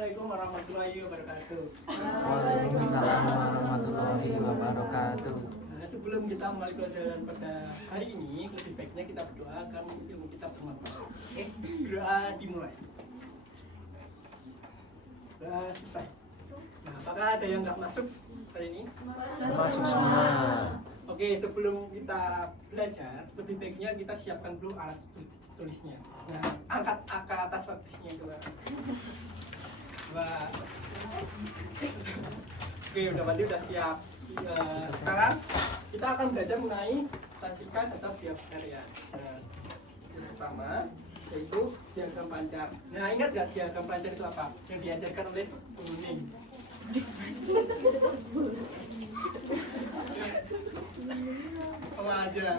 Assalamualaikum warahmatullahi wabarakatuh. Waalaikumsalam warahmatullahi wabarakatuh. Nah, sebelum kita mulai pelajaran pada hari ini, lebih baiknya kita berdoa agar ilmu kita bermanfaat. Oke, doa dimulai. Doa selesai. Nah, apakah ada yang nggak masuk hari ini? Masuk semua. Oke, sebelum kita belajar, lebih baiknya kita siapkan dulu alat tulisnya. Nah, angkat ke atas kertasnya coba. Oke, udah mandi, udah siap. Sekarang kita akan belajar mengenai statistikan atau biopsarian. Nah, yang pertama yaitu diagram pancar. Nah, ingat nggak diagram pancar itu apa? Yang diajarkan oleh Kuning. Apa aja?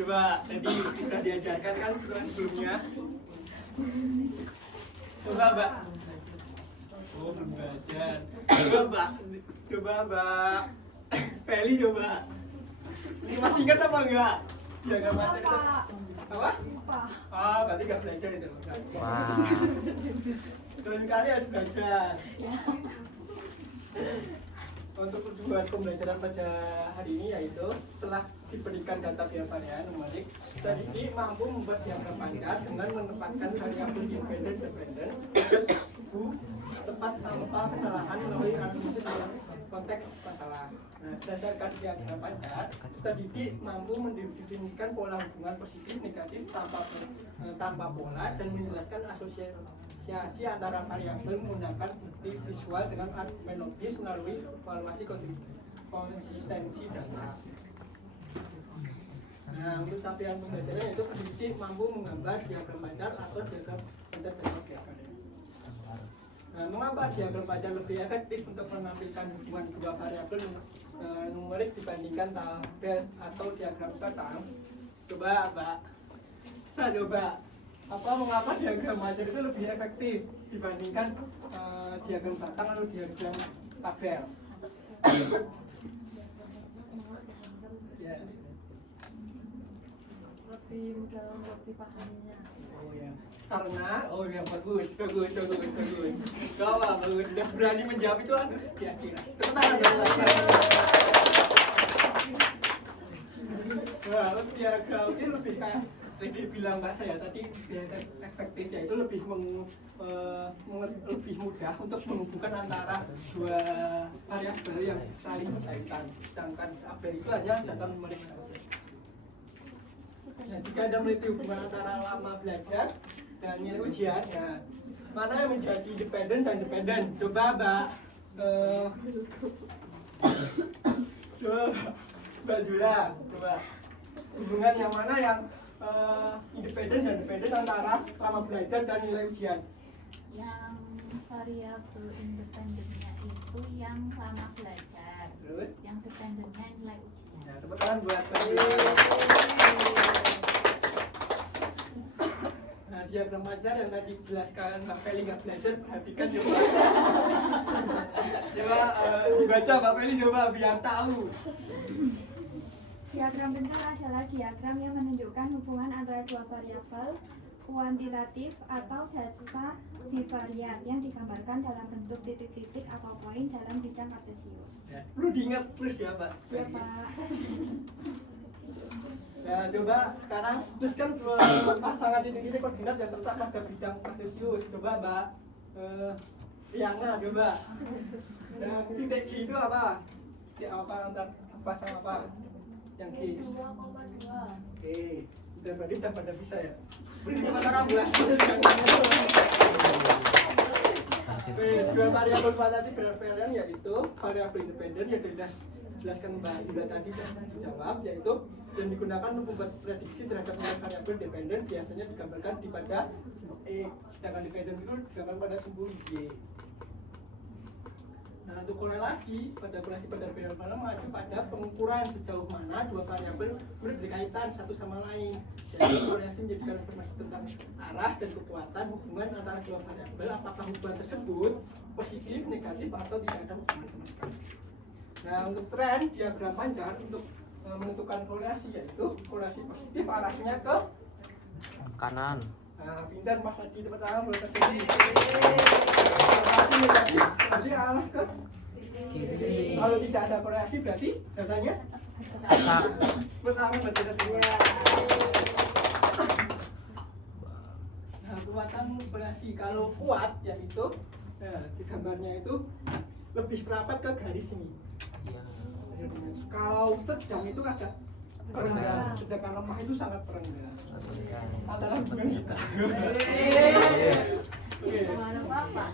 Coba. Jadi kita diajarkan kan sebelumnya. Coba, Mbak. Oh, belum belajar. Coba, Mbak. Feli coba. Ini masih ingat apa enggak? Ya enggak masih itu. Apa? Ah, berarti enggak belajar itu. Wah. Lain kali harus belajar. Untuk tujuan pembelajaran pada hari ini yaitu setelah diberikan data biopsarian numerik, studi mampu membuat diagram pancar dengan menempatkan variabel independen tepat tanpa kesalahan melalui analisis dalam konteks masalah. Nah, berdasarkan diagram pancar, studi mampu mendefinisikan pola hubungan positif negatif tanpa pola dan menjelaskan asosiasi antara variabel menggunakan bukti visual dengan argumen logis melalui evaluasi konsistensi data. Nah, untuk capaian pembelajaran yaitu pendidik mampu menggambar diagram pancar atau diagram pancar diagram. Nah, mengapa diagram pancar lebih efektif untuk menampilkan hubungan dua variabel numerik dibandingkan tabel atau diagram batang? Coba, Mbak. Saya coba. Mengapa diagram pancar itu lebih efektif dibandingkan diagram batang atau diagram tabel? Ya. Lebih mudah untuk dipahaminya. Oh ya. Karena bagus. Bagus. Udah berani menjawab itu kan? Kira-kira. Tepuk tangan dong. Nah, diagram ini lebih kayak tadi bilang Mbak saya tadi efektifnya itu lebih lebih mudah untuk menghubungkan antara dua variabel yang saling berkaitan. Sedangkan tabel itu hanya data numerik saja. Nah, jika Anda meneliti hubungan antara lama belajar dan nilai ujian, ya, mana yang menjadi independen dan dependen? Coba, Mbak. Mbak Zula, coba. Hubungan yang mana yang independen dan dependen antara lama belajar dan nilai ujian? Yang variabel independennya itu yang lama belajar. Terus? Yang dependennya nilai ujian. Nah, tepuk tangan buat Mbak. Nah, diagram pancar yang tadi dijelaskan Mbak Feli nggak belajar, perhatikan coba. Coba dibaca Mbak Feli coba biar tahu. Diagram pancar adalah diagram yang menunjukkan hubungan antara dua variabel kuantitatif atau data bivariat yang digambarkan dalam bentuk titik-titik atau poin dalam bidang kartesius. Ya, perlu diingat terus ya Pak. Ya Pak. Nah, coba sekarang teruskan dua pasangan titik-titik koordinat yang terletak pada bidang kartesius. Coba Mbak Tiana coba. Nah, titik G itu apa? Titik apa antar pasang apa? Yang G. 2,2. Oke, udah berarti udah pada bisa ya. Beri kata kamu lah. Oke, dua variabel kuantitatif bervarian yaitu variabel independen yang dijelaskan Mbak Yudha tadi dan dijawab, yaitu yang digunakan untuk membuat prediksi terhadap nilai variabel dependen biasanya digambarkan di pada sumbu E, sedangkan dependen itu digambarkan pada sumbu Y. Nah, untuk korelasi pada variabel mengacu pada pengukuran sejauh mana dua variabel berkaitan satu sama lain. Jadi korelasi menjadikan informasi tentang arah dan kekuatan hubungan antara dua variabel, apakah hubungan tersebut positif, negatif, atau tidak ada hubungan sama sekali. Nah, untuk tren diagram pancar untuk menentukan korelasi yaitu korelasi positif arahnya ke Kanan. Nah, pindah Mas Adi, tepuk tangan buat Mas Adi. Berarti arah ke Kiri. kalau tidak ada koreasi berarti datanya Acak. bertangan berarti datanya. Nah, kekuatan koreasi kalau kuat yaitu di gambarnya itu lebih rapat ke garis ini. Iya. Kalau sedang itu agak perenggan, sedangkan lemah itu sangat perenggan. Antara hubungan kita. Oke. Mana apa?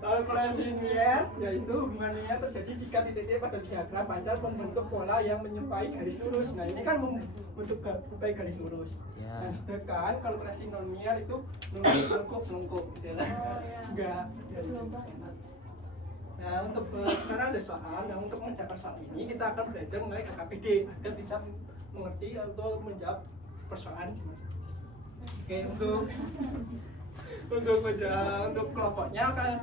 Kalau koreasi linear, yaitu hubungan linear terjadi jika titik-titik pada diagram pancar membentuk pola yang menyerupai garis lurus. Nah ini kan membentuk menyerupai garis lurus. Ya. Nah sedangkan kalau koreasi non linear itu selengkup, gitu ya. Enggak. Nah untuk sekarang ada soal. Nah untuk mencapai soal ini kita akan belajar mengenai KKPD agar bisa mengerti atau menjawab persoalan gimana. Oke untuk kelompoknya kan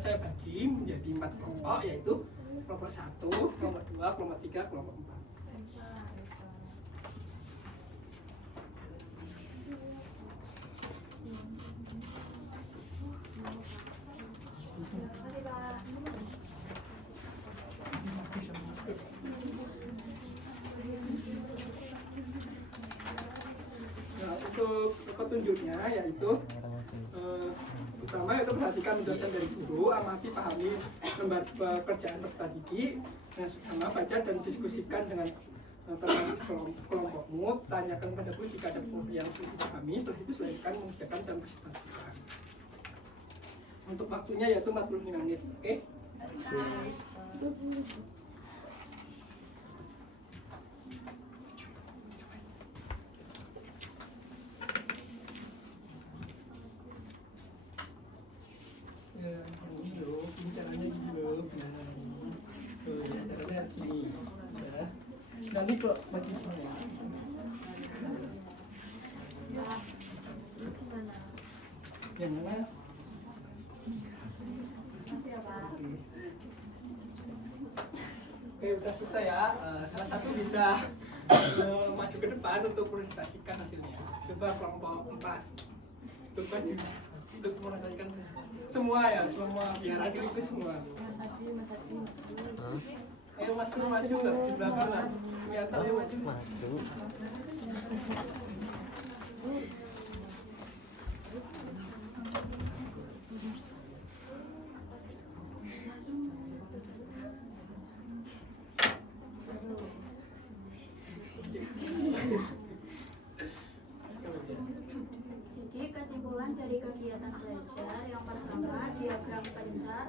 saya bagi menjadi 4 kelompok, yaitu kelompok 1, kelompok 2, kelompok 3, kelompok 4. Nah untuk petunjuknya yaitu pertama itu perhatikan penjelasan dari guru, amati pahami lembar pekerjaan peserta didik, dan sama baca dan diskusikan dengan teman kelompokmu, tanyakan pada guru jika ada yang sulit dipahami, setelah itu silakan mengerjakan dan presentasikan. Untuk waktunya yaitu 45 menit, oke? Ya, ini loh, caranya gini loh. Ya, caranya gini. Ya. Nah, ini kok bagi semuanya. Yang mana? Oke, udah selesai ya. Salah satu bisa maju ke depan untuk presentasikan hasilnya. Coba kelompok 4. Coba untuk menanyakan semua ya, semua biar adil itu semua. Ayo Mas Nur maju nggak di belakang lah. Kelihatan ayo maju. Maju. Jadi kesimpulan dari kegiatan belajar yang pertama, diagram pencar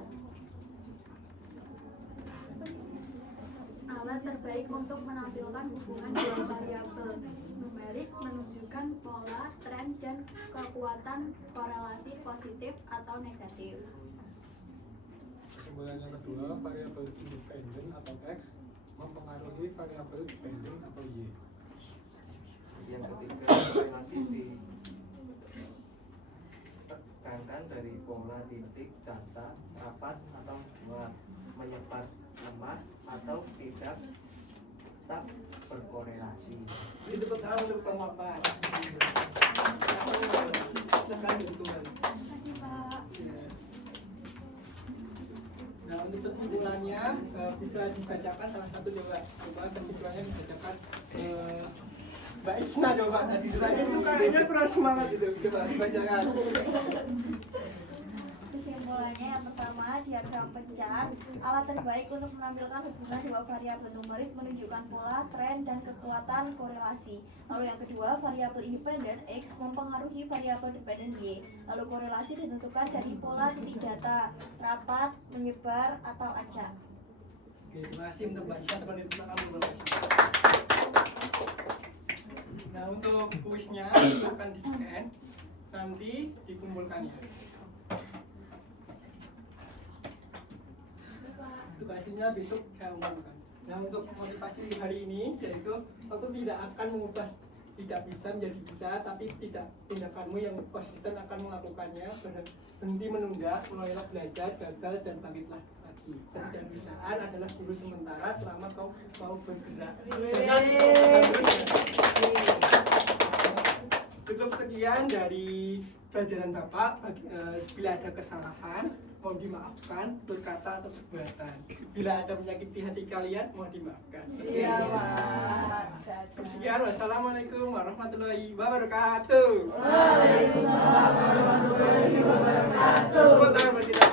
alat terbaik untuk menampilkan hubungan dua variabel numerik menunjukkan pola, tren, dan kekuatan korelasi positif atau negatif. Kesimpulan yang kedua, variabel independen atau X mempengaruhi variabel dependen atau Y. Yang ketiga, korelasi ditekankan dari pola titik data rapat atau kuat, menyebar lemah atau tidak tetap berkorelasi. Ini tepuk tangan untuk kelompok 4. Silakan dukungan. Terima kasih Pak. Nah untuk kesimpulannya bisa dibacakan salah satu coba kesimpulannya dibacakan Mbak Isna coba tadi suratnya itu kayaknya kurang semangat itu coba dibacakan. Kesimpulannya yang pertama, diagram pencar alat terbaik untuk menampilkan hubungan dua variabel numerik menunjukkan pola, tren, dan kekuatan korelasi. Lalu yang kedua, variabel independen X mempengaruhi variabel dependen Y. Lalu korelasi ditentukan dari pola titik data, rapat, menyebar, atau acak. Oke, terima kasih untuk Mbak Isna teman itu akan berbagi. Nah untuk kuisnya akan di scan nanti dikumpulkan ya. Untuk hasilnya besok saya umumkan. Nah untuk motivasi hari ini yaitu waktu tidak akan mengubah tidak bisa menjadi bisa, tapi tidak tindakanmu yang konsisten akan melakukannya. Berhenti menunda, mulailah belajar, gagal dan bangkitlah lagi. Ketidakbisaan adalah guru sementara selama kau mau bergerak. Jangan cukup sekian. sekian dari pelajaran Bapak. Bila ada kesalahan, mohon dimaafkan berkata atau perbuatan. Bila ada menyakiti hati kalian, mohon dimaafkan. Iya, Oke? Pak. Sekian, wassalamualaikum warahmatullahi wabarakatuh. Waalaikumsalam warahmatullahi wabarakatuh. Tepuk tangan buat kita.